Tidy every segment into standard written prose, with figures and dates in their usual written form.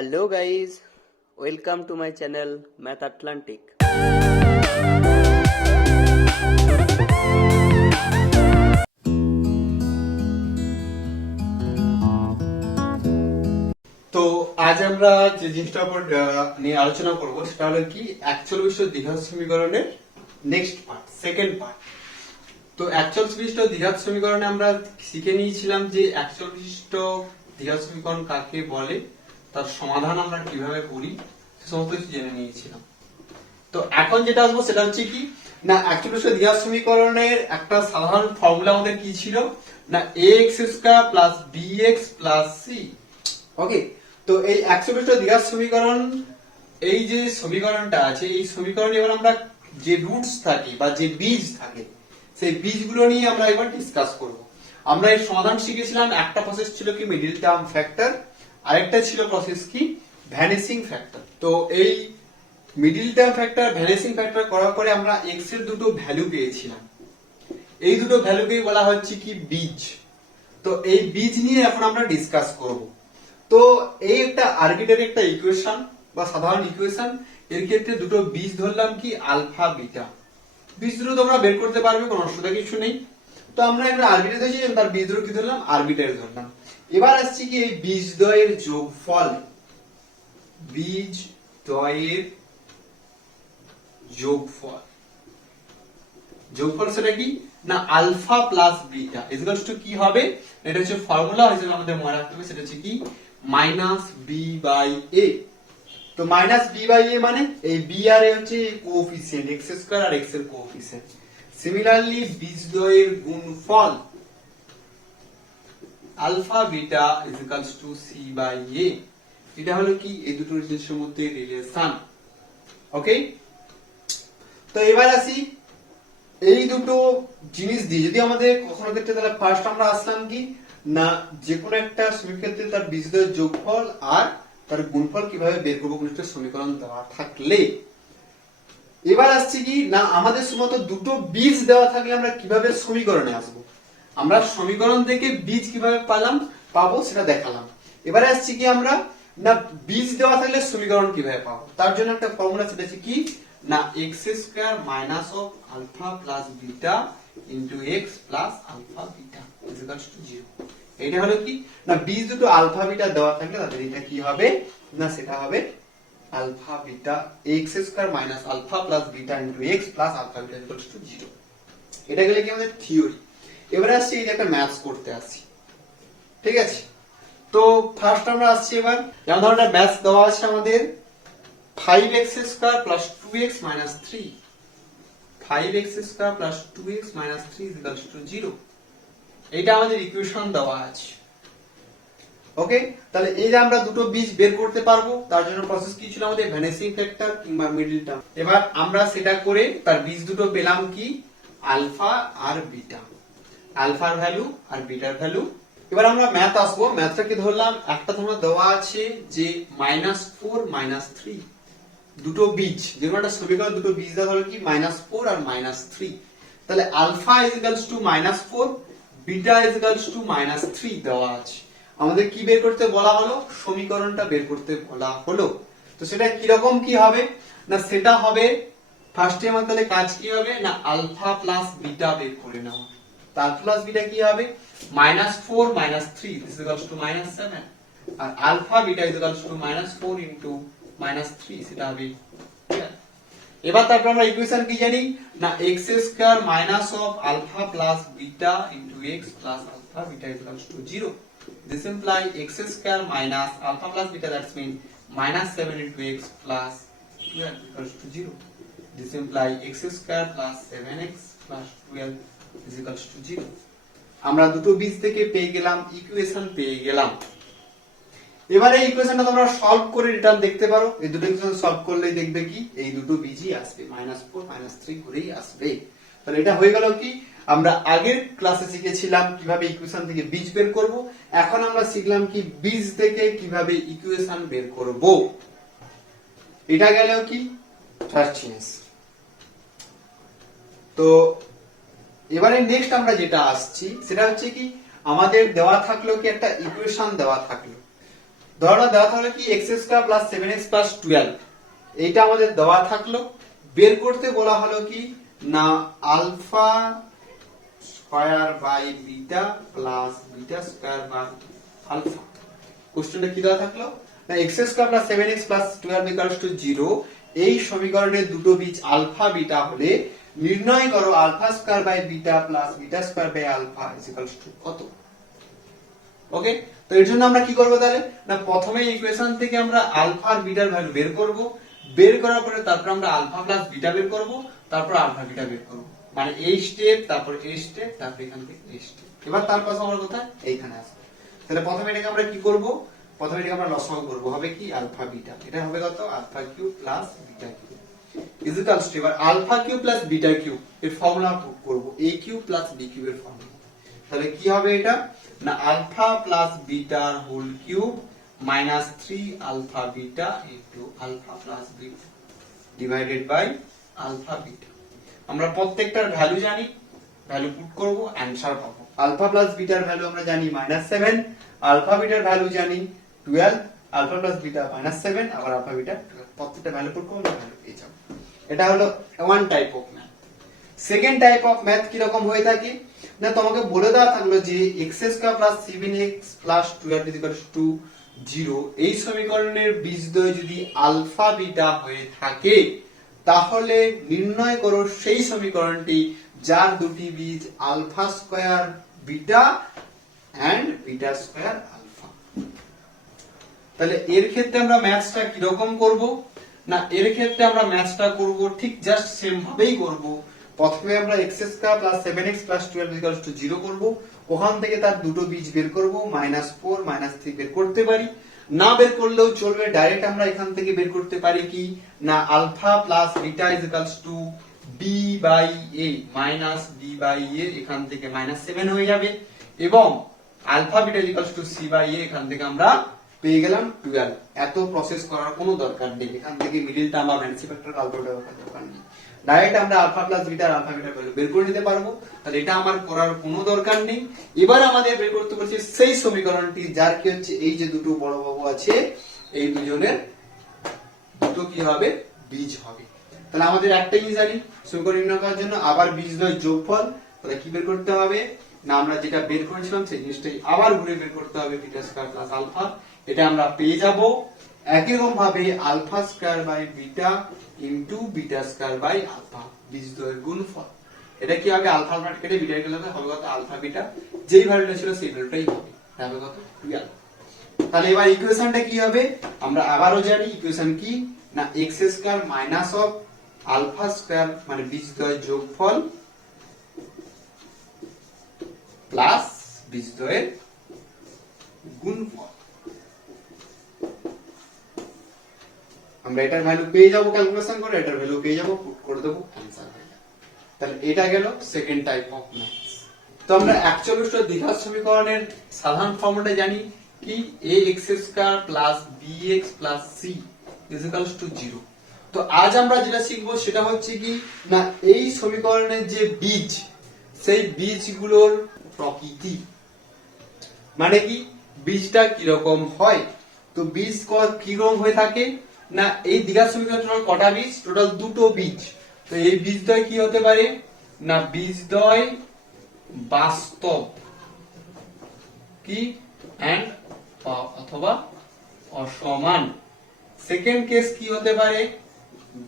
Hello guys, welcome to my channel Math Atlantic. তো আজ আমরা যে জিনিসটার উপর নিয়ে আলোচনা করব সেটা হলো কি অ্যাকচুয়াল বিশিষ্ট দ্বিঘাত সমীকরণের নেক্সট পার্ট, সেকেন্ড পার্ট। তো অ্যাকচুয়াল বিশিষ্ট দ্বিঘাত সমীকরণে আমরা শিখে নিয়েছিলাম যে অ্যাকচুয়াল বিশিষ্ট দ্বিঘাত সমীকরণ কাকে বলে, তার সমাধান আমরা কিভাবে করি, সে সমস্ত কিছু জেনে নিয়েছিলাম। তো এখন যেটা আসবো সেটা হচ্ছে কি না, অ্যাকচুয়াল বিশিষ্ট দ্বিঘাত সমীকরণের একটা সাধারণ ফর্মুলা আমাদের কি ছিল না, ax square plus bx plus c। ওকে, তো এই অ্যাকচুয়াল বিশিষ্ট দ্বিঘাত সমীকরণ, এই যে সমীকরণটা আছে, এই সমীকরণে এবার আমরা যে রুটস থাকে বা যে বীজ থাকে সেই বীজগুলো নিয়ে আমরা এবার ডিসকাস করব। আমরা এর সমাধান শিখেছিলাম, একটা প্রসেস ছিল কি মিডল টার্ম ফ্যাক্টর, আরেকটা ছিল প্রসেস কি ভ্যানিসিং ফ্যাক্টর। তো এই middle term factor, vanishing factor করার পরে আমরা x এর দুটো ভ্যালু পেয়েছিলাম, এই দুটো ভ্যালুকেই বলা হচ্ছে কি বীজ। তো এই বীজ নিয়ে এখন আমরা ডিসকাস করব। তো এই একটা আরবিটারি একটা ইকুয়েশন বা সাধারণ ইকুয়েশন, এর ক্ষেত্রে দুটো বীজ ধরলাম কি আলফা বিটা। বীজ দুটো তোমরা বের করতে পারবে, কোনো অসুবিধা কিছু নেই। তো আমরা একটা আরবিটারি ধরেছি, তার বীজ দুটো কি ধরলাম, আরবিটারি ধরলাম। এবার আসছে কি এই বীজ দ্বয়ের যোগফল, বীজ দ্বয়ের যোগফল, যোগফল সেটা কি না alpha plus beta equals to কি হবে, এটা হচ্ছে ফর্মুলা হিসেবে আমাদের মনে রাখতে হবে, সেটা হচ্ছে কি মাইনাস বি বাই এ। তো মাইনাস বি বাই এ মানে এই বি আর এ হচ্ছে কোএফিসিয়েন্ট, এক্স স্কয়ার আর এক্স এর কোএফিসিয়েন্ট। সিমিলারলি বীজদ্বয়ের গুণফল alpha beta equals to c by a, এটা হলো কি এই দুটো জিনিসের মধ্যে রিলেশন। ওকে, তো এবার আসি এই দুটো জিনিস দিয়ে যদি আমাদের কখনো ক্ষেত্রে, তাহলে ফার্স্ট আমরা আসলাম কি না যে কোনো একটা সমীকরণে তার বীজদ্বয়ের যোগফল আর তার গুণফল কিভাবে বের করবো কোনো একটা সমীকরণ দেওয়া থাকলে। এবার আসছে কি না আমাদের শুধুমাত্র দুটো বীজ দেওয়া থাকলে আমরা কিভাবে সমীকরণে আসব, আমরা সমীকরণ থেকে বীজ কিভাবে পাবো সেটা দেখালাম। এবারে আসছে কি আমরা না বীজ দেওয়া থাকলে সমীকরণ কিভাবে পাবো, তার জন্য একটা ফর্মুলা, সেটা হচ্ছে কি না x square minus of alpha plus beta into x plus alpha beta equals to 0। এটা হলো কি না বীজ দুটো আলফা বিটা দেওয়া থাকলে তাদের এটা কি হবে না, সেটা হবে alpha beta x square minus alpha plus beta into x plus alpha beta equals to 0। এটা গেলে কি আমাদের থিওরি। এবারে আসছি এই যে একটা ম্যাথস করতে আসছি, ঠিক আছে। তো ফার্স্ট আমরা আসছি এবার, যেমন ধরো একটা ম্যাথস দেওয়া আছে আমাদের 5x square plus 2x minus 3, 5x square plus 2x minus 3 equals to 0। এটা আমাদের ইকুয়েশন দেওয়া আছে। ওকে, তাহলে এই যে আমরা দুটো বীজ বের করতে পারবো, তার জন্য প্রসেস কি ছিল আমাদের ভ্যানিসিং ফ্যাক্টর কিংবা মিডল টার্ম। এবার আমরা সেটা করে তার বীজ দুটো পেলাম কি আলফা আর বিটা, আলফার ভ্যালু আর বিটার ভ্যালু। এবার আমরা ম্যাথ আসবো, ম্যাথটা কি ধরলাম, একটা তোমরা দেওয়া আছে যে -4 -3, দুটো বীজ, যে কোনো একটা সমীকরণ দুটো বীজ দেওয়া হলো কি -4 আর -3। তাহলে alpha equals to -4, beta equals to -3 দেওয়া আছে। আমাদের কি বের করতে বলা হলো, সমীকরণটা বের করতে বলা হলো। তো সেটা কি রকম কি হবে না, সেটা হবে ফার্স্টে আমার তাহলে কাজ কি হবে না আলফা প্লাস বিটা বের করে নেওয়া। তার প্লাস বিটা কি হবে -4 -3 দিস ইকুয়ালস টু -7, আর alpha beta equals to -4 into -3 সেটা হবে। এবার তারপর আমরা ইকুয়েশন কি জানি না x square minus of alpha plus beta into x plus alpha beta equals to 0। This imply x square minus alpha plus beta, that means -7 into x plus 12 equals to 0. This imply x square plus 7x plus 12 is equals to 0. আমরা দুটো বীজ থেকে পেয়ে গেলাম, equation পেয়ে গেলাম। এবারে এই ইকুয়েশনটা তোমরা সলভ করে রিটার্ন দেখতে পারো, এই দুটো ইকুয়েশন সলভ করলেই দেখবে কি এই দুটো বীজই আসবে, -4 -3 করেই আসবে। তাহলে এটা হয়ে গেল কি আমরা আগের ক্লাসে শিখেছিলাম কিভাবে ইকুয়েশন থেকে বীজ বের করব, এখন আমরা শিখলাম কি বীজ থেকে কিভাবে ইকুয়েশন বের করব। এটা গেল কি ফার্স্ট জিনিস। তো এবারে নেক্সট আমরা যেটা আসছি সেটা হচ্ছে কি আমাদের দেওয়া থাকলো কি একটা ইকুয়েশন দেওয়া থাকলো, ধরনা দেওয়া থাকলো কি x square plus 7x plus 12, এইটা আমাদের দেওয়া থাকলো। বের করতে বলা হলো কি না alpha square by beta plus beta square by alpha. কোশ্চেনটা কি দেওয়া থাকলো না x square plus 7x plus 12 equals to 0, এই সমীকরণের দুটো বীজ আলফা বিটা হলে নির্ণয় করো alpha square by beta plus beta square by alpha is equals to কত। ওকে, তো এর জন্য আমরা কি করব তাহলে না প্রথমে ইকুয়েশন থেকে আমরা আলফা আর বিটার ভ্যালু বের করব, বের করার পরে তারপর আমরা আলফা প্লাস বিটা বের করব, তারপর আলফা বিটা বের করব, মানে এই স্টেপ তারপর এই স্টেপ তারপর এখান থেকে এই স্টেপ। এবার তার পাশে আমরা কোথায় এইখানে আসবে। তাহলে প্রথমে এটাকে আমরা কি করব, প্রথমে এটাকে আমরা লসাগু করব, হবে কি আলফা বিটা, এটা হবে কত alpha cube plus beta cube is equals to, এবার alpha cube plus beta cube এর ফর্মুলা পুট করব, a cube plus b cube এর ফর্মুলা। তাহলে কি হবে এটা না আলফা প্লাস বিটার whole cube minus 3 alpha beta into alpha plus beta divided by alpha beta. আমরা প্রত্যেকটার ভ্যালু জানি, ভ্যালু পুট করব, অ্যানসার পাবো। আলফা প্লাস বিটার ভ্যালু আমরা জানি -7, আলফা বিটার ভ্যালু জানি 12, আলফা প্লাস বিটা -7, আবার আলফা বিটা 12, প্রত্যেকটা ভ্যালু পুট করব, ভ্যালু পেয়ে যাব। এটা হলো one type of math. Second type of math কি রকম হয়ে থাকে না তোমাকে বলে দেওয়া থাকলো যে x square plus 7x plus 12 equals to 0, এই সমীকরণের বীজদ্বয় যদি আলফা বিটা হয়ে থাকে তাহলে নির্ণয় করো সেই সমীকরণটি যার দুটি বীজ alpha square beta and beta square alpha. তাহলে এর ক্ষেত্রে আমরা ম্যাথসটা কি রকম করব না এর ক্ষেত্রে আমরা ম্যাথসটা করব ঠিক জাস্ট সেম ভাবেই করব। প্রথমে আমরা x square plus 7x plus 12 equals to 0 করব, ওখান থেকে তার দুটো বীজ বের করব, -4 -3 বের করতে পারি, না বের করলেও চলবে, ডাইরেক্ট আমরা এখান থেকে বের করতে পারি কি না alpha plus beta is equals to b by a minus b by a, এখান থেকে -7 হয়ে যাবে, এবং alpha beta is equals to c by a, এখান থেকে আমরা পেয়ে গেলাম 12। এত প্রসেস করার কোনো দরকার নেই, এখান থেকে মিডল টার্ম বা ভ্যানিসি ফ্যাক্টর ক্যালকুলেট করার দরকার নেই, ডাইরেক্ট আমরা আলফা প্লাস বিটা আর আলফা বিটা ভ্যালু বের করে নিতে পারবো। তাহলে এটা আমার করার কোনো দরকার নেই। এবার আমাদের বের করতে বলছে সেই সমীকরণটি যার কি হচ্ছে এই যে দুটো বড় বাবু আছে এই দুজনের দুটো কি হবে বীজ হবে। তাহলে আমাদের একটা জিনিস জানি সমীকরণ নির্ণয় করার জন্য আবার বীজদ্বয় যোগফল, তাহলে কি বের করতে হবে না আমরা যেটা বের করেছিলাম সেই জিনিসটাই আবার ঘুরে বের করতে হবে, বিটা স্কয়ার প্লাস আলফা, এটা আমরা পেয়ে যাব। একই রকম ভাবে alpha square by beta into beta square by alpha, বীজদ্বয়ের গুণফল। এটা কি হবে আলফা আলফা কেটে বিটা কেটে হবে কত আলফা বিটা, যেই ভ্যালুটা ছিল সেই ভ্যালুটাই হবে, হবে কত 12। তাহলে এবার ইকুয়েশনটা কি হবে আমরা আবারও জানি, ইকুয়েশন কি না x square minus of alpha square মানে বীজদ্বয় যোগফল প্লাস বীজদ্বয়ের গুণফল। আমরা এটার ভ্যালু পেয়ে যাব ক্যালকুলেশন করে, এটার ভ্যালু পেয়ে যাব, পুট করে দেব, आंसर হয়ে যাবে। তাহলে এটা গেল সেকেন্ড টাইপ অফ ম্যাথস। তো আমরা 41 দ্বিঘাত সমীকরণের সাধারণ ফর্মুলা জানি কি ax square plus bx plus c is equals to 0। তো আজ আমরা যেটা শিখব সেটা হচ্ছে কি না এই সমীকরণের যে বীজ সেই বীজগুলোর প্রকৃতি, মানে কি বীজটা কি রকম হয়। তো বীজ কি রকম হয়ে থাকে না এই দ্বিঘাত সমীকরণ টোটাল কটা বীজ, টোটাল দুটো বীজ। তো এই বীজদ্বয় কি হতে পারে না বীজদ্বয় বাস্তব কি এন্ড অথবা অসমান। সেকেন্ড কেস কি হতে পারে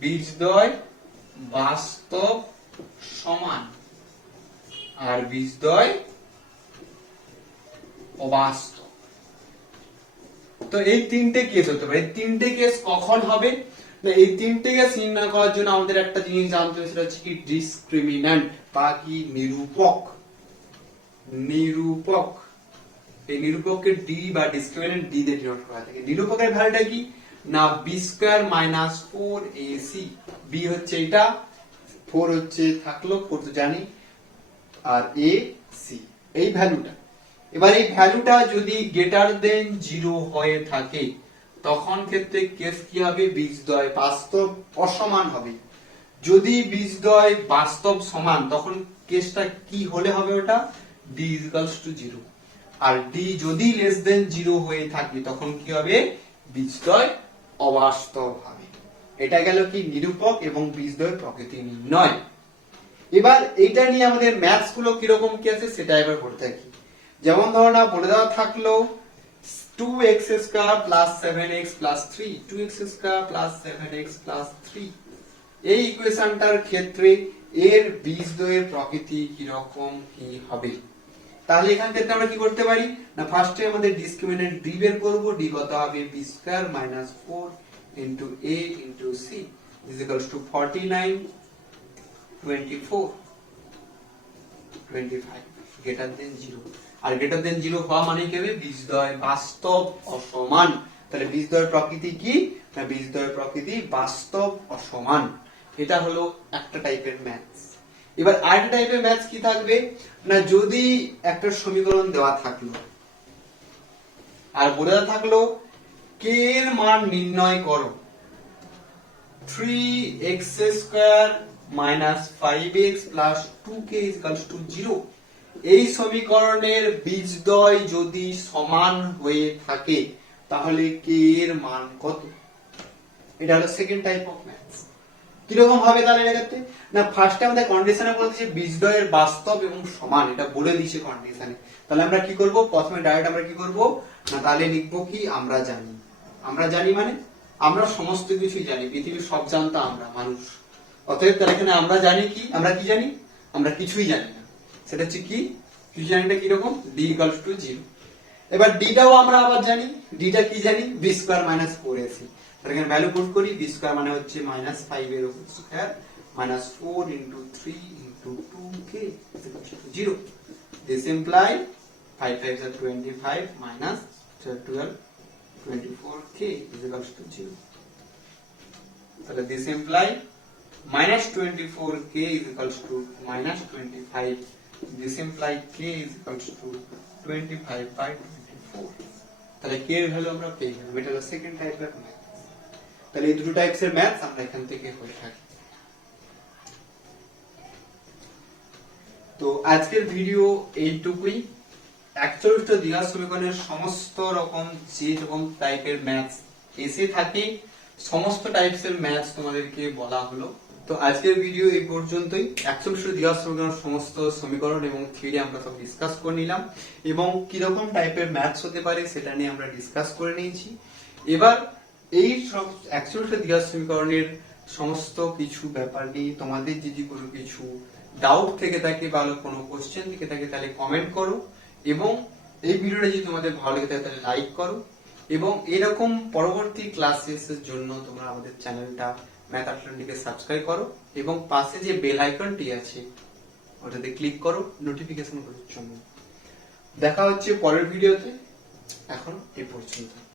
বীজদ্বয় বাস্তব সমান আর বীজদ্বয় অবাস্তব। তো এই তিনটে কেস হতে পারে। এই তিনটে কেস কখন হবে না এই তিনটে কেস নির্ণয় করার জন্য আমাদের একটা জিনিস জানতে হবে, সেটা হচ্ছে কি ডিসক্রিমিন্যান্ট বা কি নিরূপক। নিরূপক, এই নিরূপককে ডি বা ডিসক্রিমিন্যান্ট ডি দিয়ে ডিনোট করা থাকে। নিরূপকের ভ্যালুটা কি না B square minus 4ac, B হচ্ছে এটা, 4 হচ্ছে থাকলো 4 তো জানি, আর এ সি এই ভ্যালুটা। এবার এই ভ্যালুটা যদি গ্রেটার দেন 0 হয়ে থাকে তখন ক্ষেত্রে কেস কি হবে বীজদ্বয় বাস্তব অসমান হবে। যদি বীজদ্বয় বাস্তব সমান তখন কেসটা কি হলে হবে ওটা d = 0। আর ডি যদি লেস দেন 0 হয়ে থাকে তখন কি হবে, বীজদ্বয় অবাস্তব হবে। এটা গেল কি নিরূপক এবং বীজদ্বয়ের প্রকৃতি নির্ণয়। এবার এইটা নিয়ে আমাদের ম্যাথস গুলো কিরকম কি আছে সেটা এবার পড়তে থাকি। যেমন ধরো না বলে দেওয়া থাকলো 2x square plus 7x plus 3, 2x square plus 7x plus 3, এই ইকুয়েশনটার ক্ষেত্রে এর বীজদ্বয়ের প্রকৃতি কিরকম কি হবে। তাহলে এখান থেকে আমরা কি করতে পারি না, ফার্স্টে আমাদের ডিসক্রিমিনেন্ট d বের করব। d কত হবে, b square minus 4 into a into c is equals to 49 24 25 greater than 0। আর গ্রেটার দেন 0 হওয়া মানে কি হবে, বীজদ্বয় বাস্তব অসমান। তাহলে বীজদ্বয়ের প্রকৃতি কি না, বীজদ্বয়ের প্রকৃতি বাস্তব অসমান। এটা হলো একটা টাইপের ম্যাথস। এবার আরেকটা টাইপের ম্যাথস কি থাকবে না, যদি একটা সমীকরণ দেওয়া থাকলো আর বলে দেওয়া থাকলো কে এর মান নির্ণয় করো, 3x square minus 5x plus 2k is equals to 0। এই সমীকরণের বীজদ্বয় যদি সমান হয়ে থাকে তাহলে কে এর মান কত। এটা হলো সেকেন্ড টাইপ অফ ম্যাথস। কিরকম হবে তাহলে এটা ক্ষেত্রে না, ফার্স্টে আমাদের কন্ডিশনে বলতেছে বীজদ্বয়ের বাস্তব এবং সমান, এটা বলে দিয়েছে কন্ডিশনে। তাহলে আমরা কি করব, প্রথমে ডাইরেক্ট আমরা কি করব না, তাহলে লিখবো কি আমরা জানি। আমরা জানি মানে আমরা সমস্ত কিছুই জানি, পৃথিবীর সব জানতা আমরা মানুষ। অতএব তাহলে এখানে আমরা জানি কি, আমরা কি জানি, আমরা কিছুই জানি না। সেটা হচ্ছে কি, কিছু জানি না কিরকম, d ইকুয়ালস টু 0। এবার ডিটাও আমরা আবার জানি, ডিটা কি জানি, b স্কয়ার মাইনাস 4ac। তাহলে এখানে ভ্যালু পুট করি, b স্কয়ার মানে হচ্ছে মাইনাস 5 এর উপর square minus 4 into 3 into 2k is equals to 0। This imply 5 5 are 25 minus 12 24k is equals to 0. তাহলে this imply minus 24k is equals to minus 25. This imply k is equals to 25 by 24. তাহলে k এর value আমরা পেয়ে গেলাম। এটা হলো second টাইপের math. তাহলে এই দুটো টাইপসের ম্যাথস আমরা এখান থেকে হয়ে থাকি। তো আজকের ভিডিও এইটুকুই। 41টা দ্বিঘাত সমীকরণের সমস্ত রকম যে রকম টাইপের ম্যাথস এসে থাকে সমস্ত টাইপসের ম্যাথস তোমাদেরকে বলা হলো। তো আজকের ভিডিও এই পর্যন্তই। 41টা দ্বিঘাত সমীকরণের সমস্ত সমীকরণ এবং থিওরি আমরা সব ডিসকাস করে নিলাম এবং কি রকম টাইপের ম্যাথস হতে পারে সেটা নিয়ে আমরা ডিসকাস করে নিয়েছি। এবার এই সব 41টা দ্বিঘাত সমীকরণের সমস্ত কিছু ব্যাপার নিয়ে তোমাদের যদি কোনো কিছু ডাউট থেকে থাকে বা কোনো কোশ্চেন থেকে থাকে তাহলে কমেন্ট করো এবং এই ভিডিওটা যদি তোমাদের ভালো লেগে থাকে তাহলে লাইক করো এবং এরকম পরবর্তী ক্লাসেসের জন্য তোমরা আমাদের চ্যানেলটা ম্যাথ আটলান্টিকে সাবস্ক্রাইব করো এবং পাশে যে বেল আইকনটি আছে ওটাতে ক্লিক করো নোটিফিকেশন করার জন্য। দেখা হচ্ছে পরের ভিডিওতে, এখন এই পর্যন্ত।